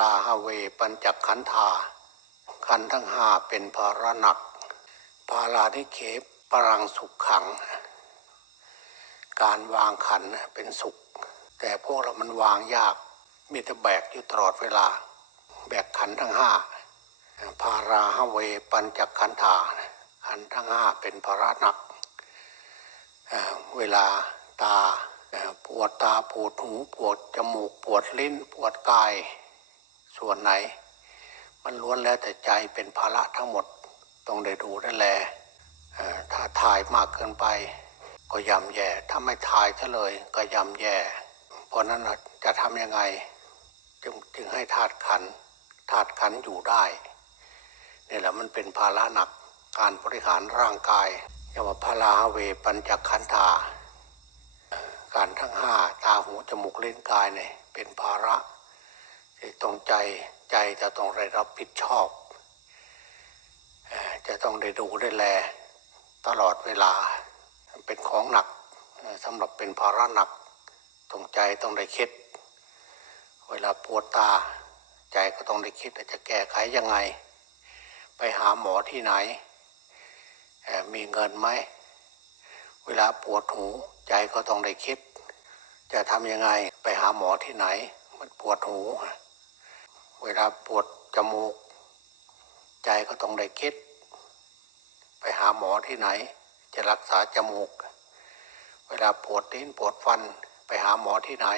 ลาฮาเวปัญจขันธา ขันทั้งห้าเป็นภาระหนัก ภารานิเคปปรังสุขขัง การวางขันเป็นสุข แต่พวกเรามันวางยาก มีแต่แบกอยู่ตลอดเวลา แบกขันทั้งห้าภาราฮาเวปัญจขันธา ขันทั้งห้าเป็นภาระหนักเเวลาตาปวดตาปวดหูปวดจมูกปวดลิ้นปวดกาย ส่วนไหน มันล้วนแล้วแต่ใจเป็นภาระทั้งหมดต้องได้ดูได้แลถ้าถ่ายมากเกินไป ก็ย่ำแย่ ถ้าไม่ถ่ายซะเลยก็ย่ำแย่ เพราะนั้นจะทำยังไงจึงจึงให้ธาตุขันธาตุขันอยู่ได้นี่แหละมันเป็นภาระหนักการบริหารร่างกายเรียกว่าพาราเวปัญจขันธาการทั้งห้าตาหูจมูกเล่นกายเนี่ยเป็นภาระ ต้องใจใจจะต้องได้รับผิดชอบ จะต้องได้ดูได้แลตลอดเวลาเป็นของหนักสำหรับเป็นภาระหนักต้องใจต้องได้คิด เวลาปวดตา ใจก็ต้องได้คิดจะแก้ไขยังไง ไปหาหมอที่ไหน มีเงินไหม เวลาปวดหูใจก็ต้องได้คิด จะทำยังไงไปหาหมอที่ไหน มันปวดหู เวลาปวดจมูก ใจก็ต้องได้คิด ไปหาหมอที่ไหน จะรักษาจมูก เวลาปวดลิ้นปวดฟันไปหาหมอที่ไหน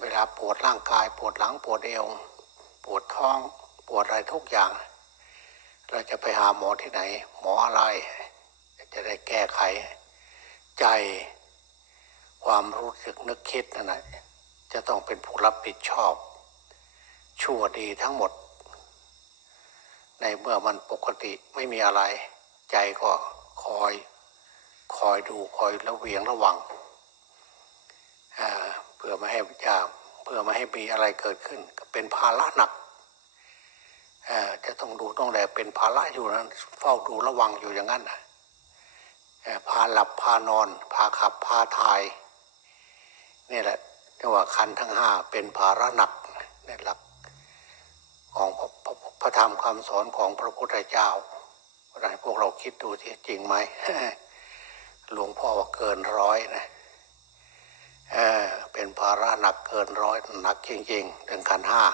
เวลาปวดร่างกาย ปวดหลังปวดเอว ปวดท้อง ปวดอะไรทุกอย่าง เราจะไปหาหมอที่ไหน หมออะไร จะได้แก้ไข ใจความรู้สึกนึกคิดนั่นนะจะต้องเป็นผู้รับผิดชอบ ชั่วดีทั้งหมด ในเมื่อมันปกติไม่มีอะไร ใจก็คอย คอยดูคอยระเวียงระวังเพื่อไม่ให้ยาเพื่อไม่ให้มีอะไรเกิดขึ้น ก็เป็นภาระหนักจะต้องดูต้องแลเป็นภาระอยู่นั้น เฝ้าดูระวังอยู่อย่างนั้นพาหลับพานอน พาขับพาทายนี่แหละเรียกว่าคันทั้งห้าเป็นภาระหนักนี่หลัก ของพระพระพระ ธรรมคำสอนของพระพุทธเจ้าเราให้พวกเราคิดดูที่จริงไหมหลวงพ่อว่าเกินร้อยนะเออเป็นภาระหนักเกินร้อยหนักจริงๆถึงขันห้า